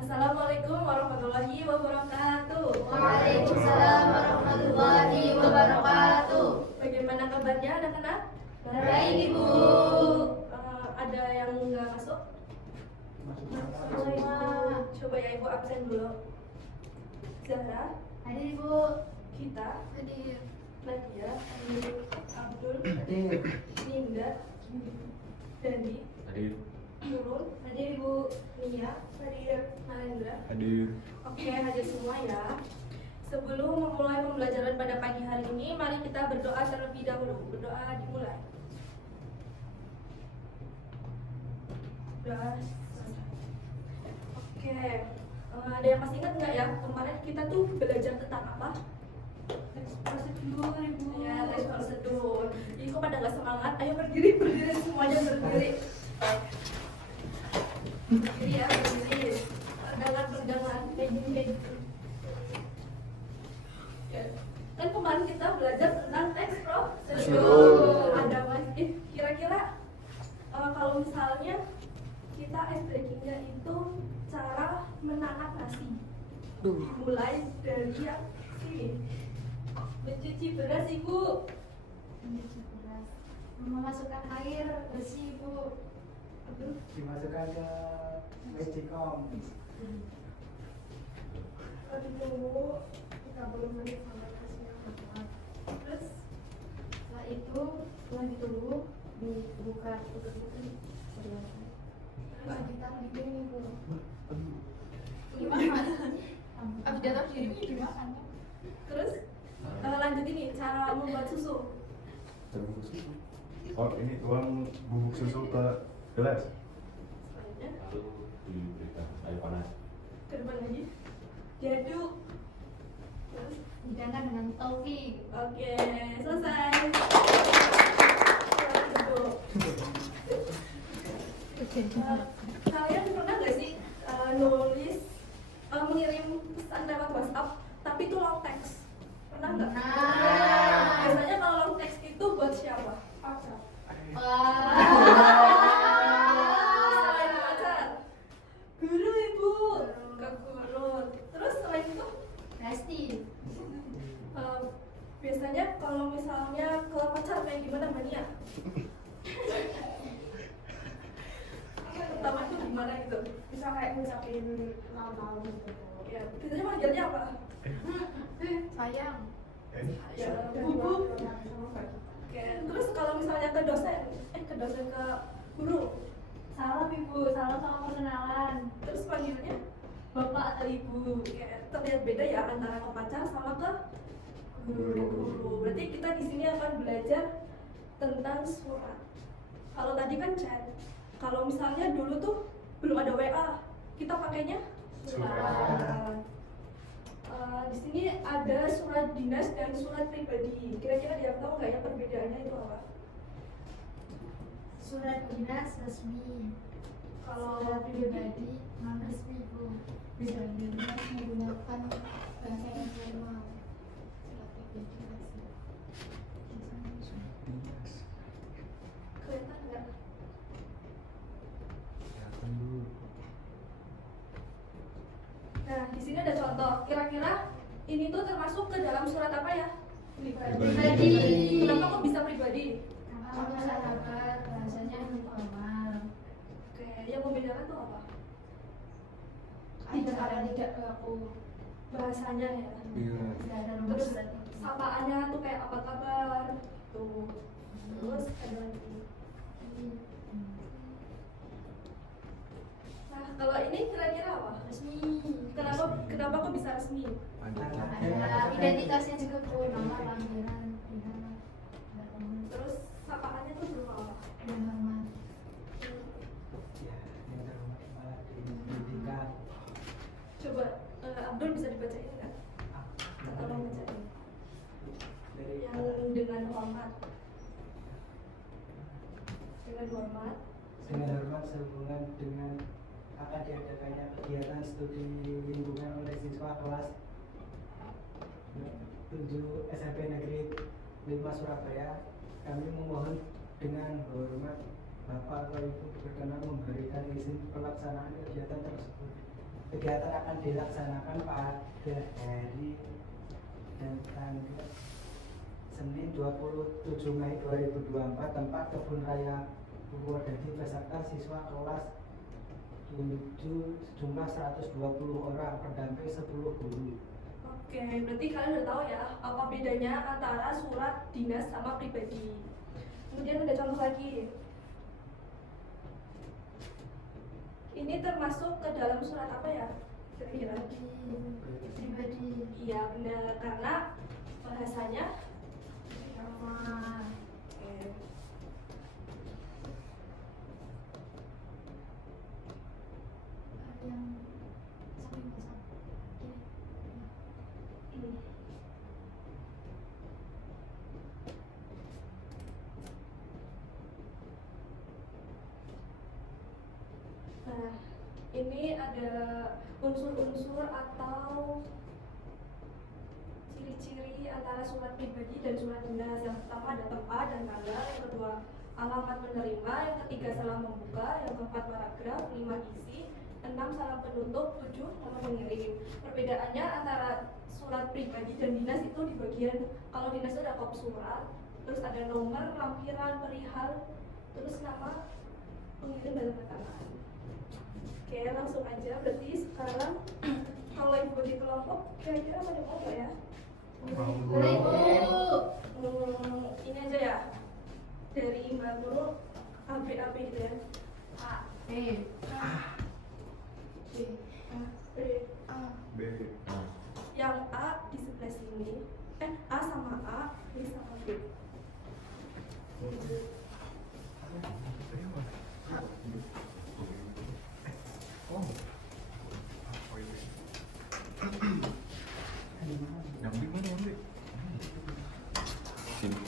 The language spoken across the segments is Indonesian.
Assalamualaikum warahmatullahi wabarakatuh. Waalaikumsalam warahmatullahi wabarakatuh. Bagaimana kabarnya anak-anak? Baik, Ibu. Ada yang nggak masuk? Coba ya Ibu absen dulu. Zahra, Hadir, Ibu. Kita, Hadir. Nadia, Abdul, Hadir. Ninda, Dandi, Hadir. Nurul, Hadir, Ibu. Nia, Hadir, Narendra. Hadir. Oke, hadir semua ya. Sebelum memulai pembelajaran pada pagi hari ini, mari kita berdoa terlebih dahulu. Berdoa dimulai. Udah selesai. Oke, ada yang masih ingat nggak ya? Kemarin kita tuh belajar tentang apa? Prosedur, Ibu. Ya, tes prosedur. Jadi kok pada nggak semangat? Ayo berdiri, berdiri semuanya berdiri. Berdiri ya, berdiri. Pegangan, kayak gini, kayak gitu. Ya. Kan kemarin kita belajar tentang teks prosedur. Ada masih kira-kira kalau misalnya kita ice breakingnya itu cara menanam nasi. Mulai dari yang sini. Mencuci beras, Ibu. Mencuci beras. Memasukkan air bersih, Ibu. Dimasukkan ke magicom. Aduh, kita belum menit sama nasinya. Terus Setelah itu, setelah ditunggu, dibuka tutup-tutup. Ditaruh di piring, Ibu. Abis datang piring dimakan. Terus lanjut ini cara membuat susu. Bubuk susu. Oh, ini tuang bubuk susu ke gelas. Selanjutnya Lalu diberikan air panas. ke depan lagi. Diaduk. Terus Hidangkan dengan topi. oke, selesai. Duduk. Kalian pernah nggak sih nulis mengirim pesan lewat WhatsApp tapi itu long text? Pernah nggak? Pernah. Biasanya kalau long text itu buat siapa? Pacar. Selain pacar, guru, Ibu, ke guru. Terus selain itu Resti. biasanya kalau misalnya ke pacar kayak gimana, Mbak Nia? Pertama itu gimana gitu? Bisa kayak ngucapin nama gitu. Ya, biasanya manggilnya apa? Sayang. Ya, bubu. Oke, terus kalau misalnya ke dosen, ke guru, Salam, Ibu. Salam sama perkenalan. terus panggilnya bapak atau ibu. Kayak terlihat beda ya antara ke pacar sama ke guru. Berarti kita di sini akan belajar tentang surat. Kalau tadi kan chat. Kalau misalnya dulu tuh belum ada WA, kita pakainya surat. Di sini ada surat dinas dan surat pribadi. Kira-kira dia tahu nggak ya perbedaannya itu apa? Surat dinas resmi. Kalau Surat pribadi non resmi, Bu. Surat dinas menggunakan bahasa yang formal. Surat pribadi resmi. kelihatan nggak? Nah, di sini ada contoh. Kira-kira ini tuh termasuk ke dalam surat apa ya? Pribadi. Kenapa kok bisa pribadi? Karena masyarakat bahasanya informal. Oke, yang membedakan tuh apa? Ada cara tidak baku. Bahasanya ya. Iya. Tidak ada nomor Terus surat ini. sapaannya tuh kayak apa kabar? Tuh. Terus ada lagi. Nah, kalau ini kira-kira apa? Resmi. Kenapa kok bisa resmi? Ada identitasnya juga, Bu. Nama, panggilan, pilihan, ada teman, Terus sapaannya tuh berupa apa? dan hormat. Ya, yang terhormat kepala pendidikan. Coba Abdul bisa dibacain nggak? Tolong bacain. Dari Yang dengan hormat. Dengan hormat. dengan hormat sehubungan dengan akan diadakannya kegiatan studi lingkungan oleh siswa kelas 7 SMP Negeri 5 Surabaya. Kami memohon dengan hormat Bapak atau Ibu berkenan memberikan izin pelaksanaan kegiatan tersebut. Kegiatan akan dilaksanakan pada hari dan tanggal Senin 27 Mei 2024, tempat Kebun Raya Purwodadi beserta siswa kelas 7 sejumlah 120 orang, pendamping 10 guru. Oke, berarti kalian udah tahu ya apa bedanya antara surat dinas sama pribadi. Kemudian ada contoh lagi. Ini termasuk ke dalam surat apa ya? Kira-kira? Pribadi. Iya benar, karena bahasanya Sama. oke. Ada yang samping pasang. Hmm. Nah, ini ada unsur-unsur atau ciri-ciri antara surat pribadi dan surat dinas. Yang pertama ada tempat dan tanggal, yang kedua alamat menerima, yang ketiga salam membuka, yang keempat paragraf, 5 isi, 6 salam penutup, 7 nama pengirim. Perbedaannya antara surat pribadi dan dinas itu di bagian kalau dinas itu ada kop surat, terus ada nomor, lampiran, perihal, terus nama pengirim dan tanda tangan. Oke, langsung aja. Berarti sekarang kalau ibu bagi kelompok, kira-kira pada mau nggak ya? Mau Boleh, dulu. Bu. Ini aja ya. Dari Mbak Guru AB gitu ya. A, B. B. A, B. A. B. Yang A di sebelah sini. A sama A, B sama B. Oh. Yang di mana Andi? Sini.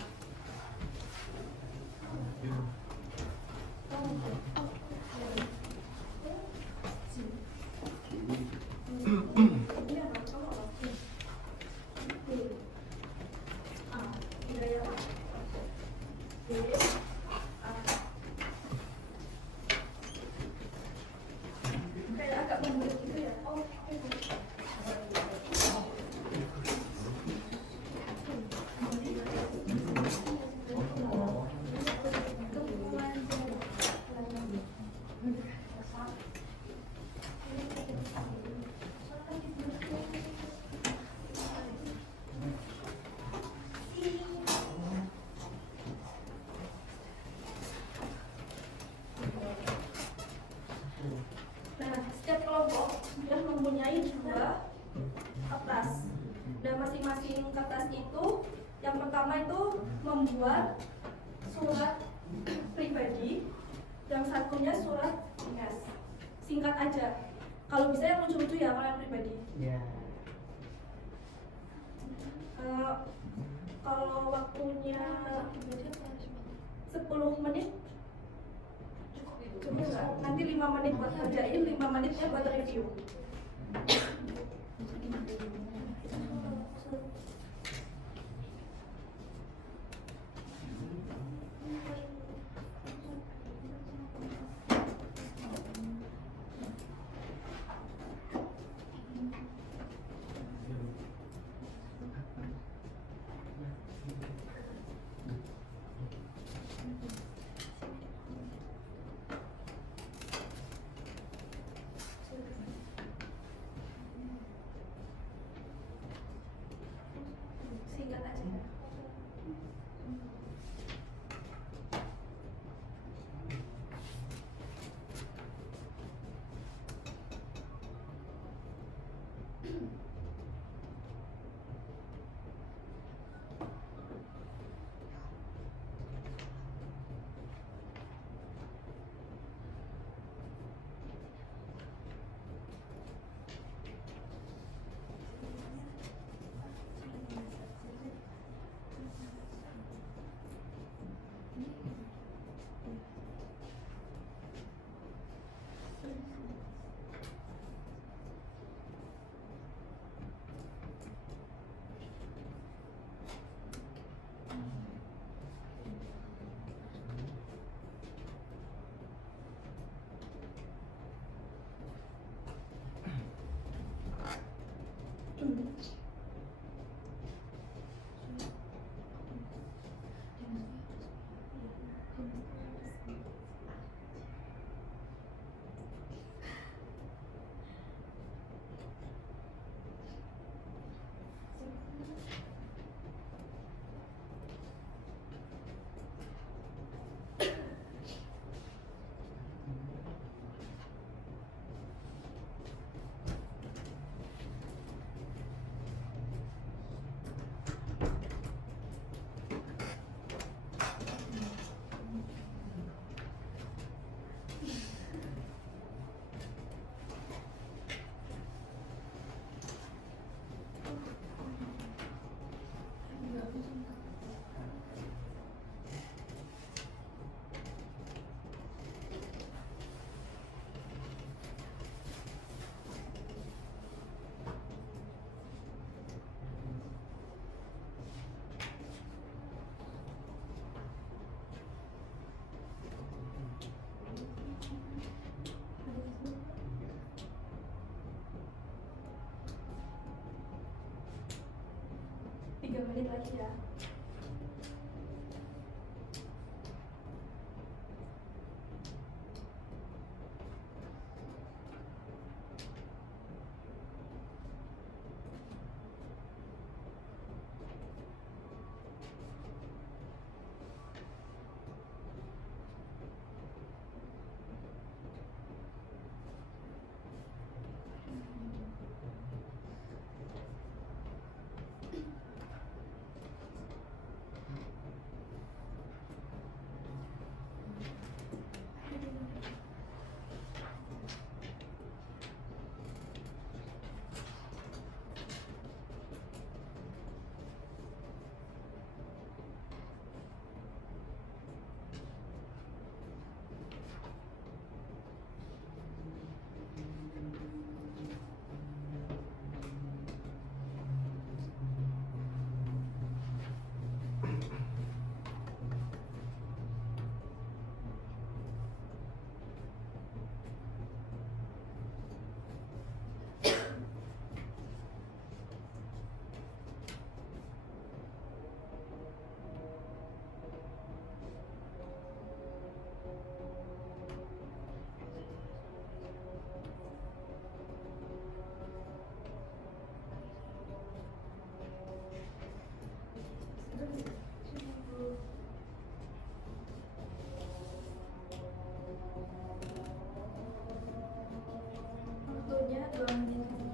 Ya. Ini apa? Kamu apa? B. A. Udah ya? B. A. Kayak agak membelit gitu ya? Oh, nah, setiap kelompok sudah mempunyai 2 kertas. Dan masing-masing kertas itu, yang pertama itu membuat surat pribadi, yang satunya surat dinas. Singkat aja. Kalau bisa yang lucu-lucu ya kalau yang pribadi. Ya. Kalau waktunya 10 menit cukup nggak? Nanti 5 menit buat kerjain, 5 menitnya buat review. menit lagi ya. Waktunya 2 menit lagi.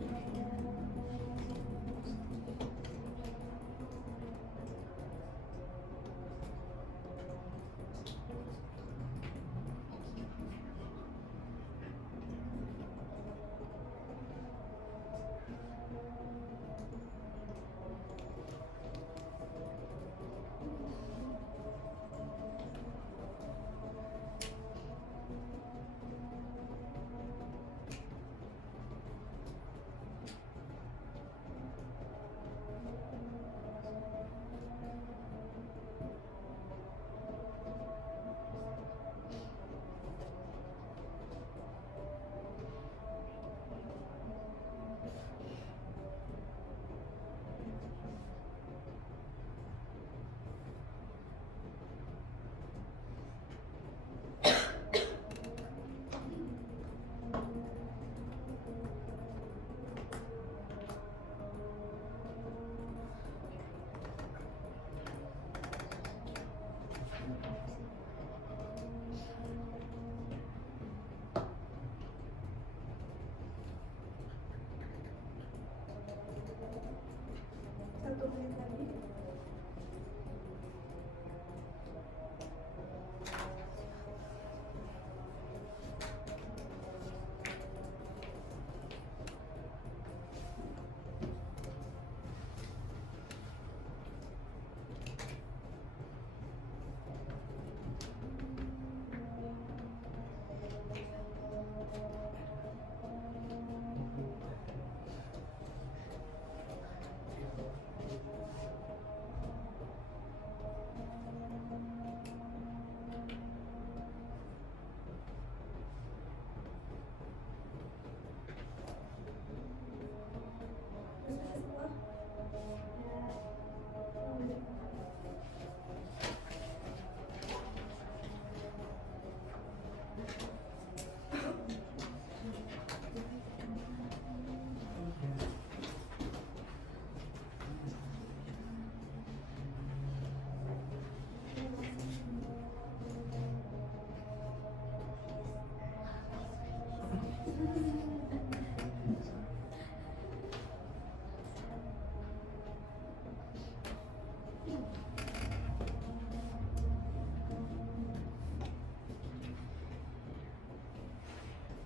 Satu menit lagi.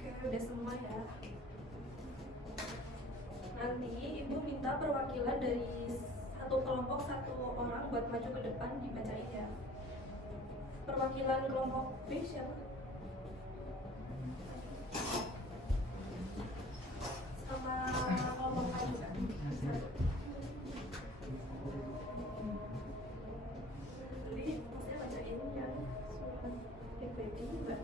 Oke, udah semua ya. Nanti ibu minta perwakilan dari satu kelompok satu orang buat maju ke depan dibacain ya. Perwakilan kelompok B siapa? Sama kelompok A juga. Jadi saya bacain yang surat PPD mbak.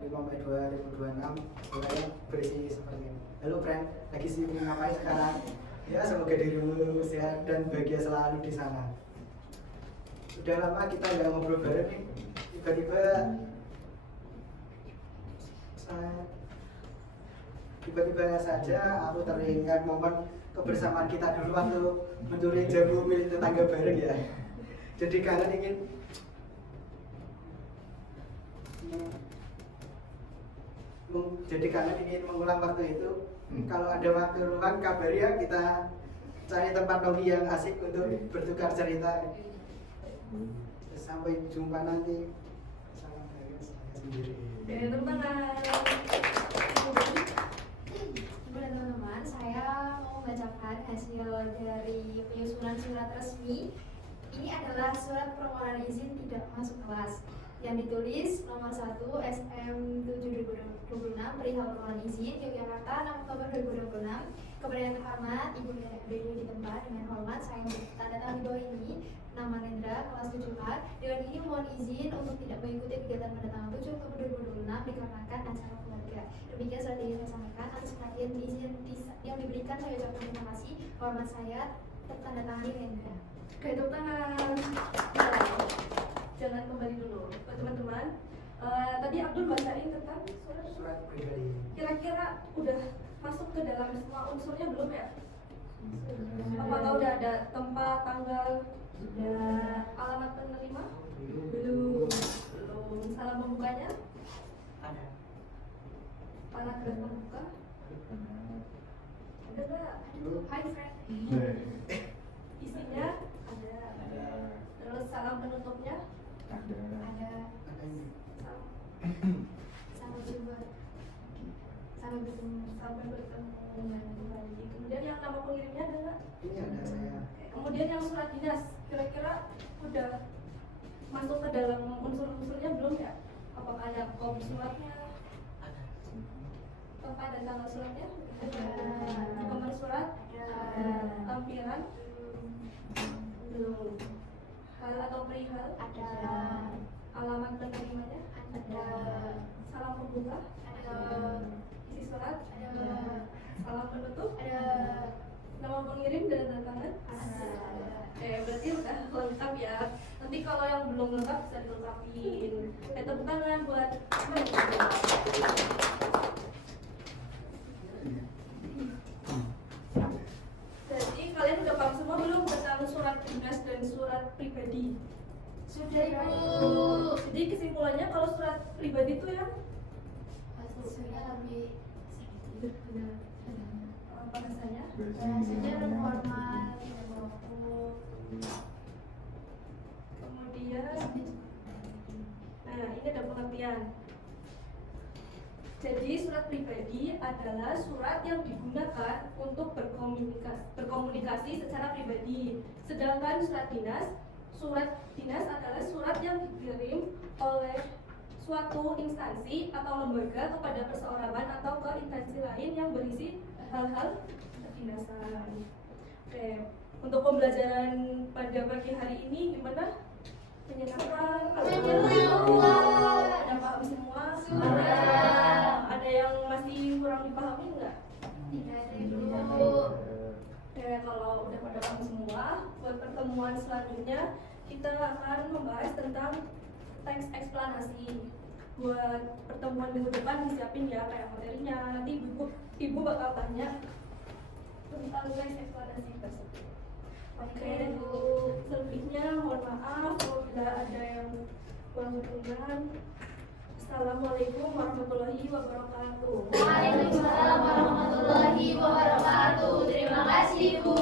5 Mei 2026 mulai berisi seperti ini. Halo friend, lagi sibuk ngapain sekarang? Ya semoga dirimu sehat dan bahagia selalu di sana. Sudah lama kita nggak ngobrol bareng nih. Tiba-tiba saja aku teringat momen kebersamaan kita dulu waktu mencuri jamu milik tetangga bareng ya. Jadi kangen ingin mengulang waktu itu. Kalau ada waktu luang kabari ya, kita cari tempat nongki yang asik untuk bertukar cerita. Sampai jumpa nanti. Salam dari saya sendiri. Teman-teman. Teman-teman, saya mau membacakan hasil dari penyusunan surat resmi. Ini adalah surat permohonan izin tidak masuk kelas yang ditulis nomor 1 SM 7 2026 perihal permohonan izin Yogyakarta 6 Oktober 2026 kepada yang terhormat Ibu berdiri di tempat. Dengan hormat saya tanda tangan di bawah ini nama Rendra kelas 7A. Dengan ini mohon izin untuk tidak mengikuti kegiatan pada tanggal 7 Oktober 2026 dikarenakan acara keluarga. Demikian surat ini saya sampaikan. Atas perhatian izin yang diberikan saya ucapkan terima kasih. Hormat saya tanda tangani Rendra. Oke, tepuk tangan. Jangan kembali dulu, teman-teman. Tadi Abdul bacain tentang Surat pribadi. Kira-kira udah masuk ke dalam semua unsurnya belum ya? Apakah udah ada tempat, tanggal, alamat penerima? Belum. Salam pembukanya? Ada. Paragraf pembuka? Ada nggak? Hi friend. Isinya? Ada. Terus salam penutupnya? Ada. Ada ini. Sampai jumpa. Sampai bertemu. Sampai bertemu lagi. Kemudian yang nama pengirimnya ada nggak? Ini ada saya. Kemudian yang surat dinas, kira-kira udah masuk ke dalam unsur-unsurnya belum ya? Apakah ada kopi suratnya? Ada. Tempat dan tanggal suratnya? Ada. Nomor surat? Ada. Lampiran? Belum. Hal atau perihal? Ada. Alamat penerimanya? Ada. Salam pembuka? Ada. Isi surat? Ada. Salam penutup? Ada. Nama pengirim dan tanda tangan? Ada. Berarti udah lengkap ya. Nanti kalau yang belum lengkap bisa dilengkapin. Tepuk tangan buat Jadi kalian udah paham semua belum tentang surat dinas dan surat pribadi? Sudah Ibu. Jadi kesimpulannya kalau surat pribadi itu ya Sudah lebih apa rasanya? sudah formal. Kemudian ini ada pengertian. Jadi surat pribadi adalah surat yang digunakan untuk berkomunikasi secara pribadi. Sedangkan surat dinas adalah surat yang dikirim oleh suatu instansi atau lembaga kepada perseorangan atau ke instansi lain yang berisi hal-hal kedinasan. Oke, untuk pembelajaran pada pagi hari ini gimana? Menyenangkan? Ada paham semua? Ada yang masih kurang dipahami nggak? Tidak ada Ibu. Oke, kalau udah pada paham semua, buat pertemuan selanjutnya kita akan membahas tentang teks eksplanasi. Buat pertemuan minggu depan disiapin ya kayak materinya. Nanti ibu bakal tanya tentang teks eksplanasi tersebut. Oke, selebihnya mohon maaf apabila ada yang kurang berkenan. Assalamualaikum warahmatullahi wabarakatuh. Waalaikumsalam warahmatullahi wabarakatuh. Terima kasih Bu.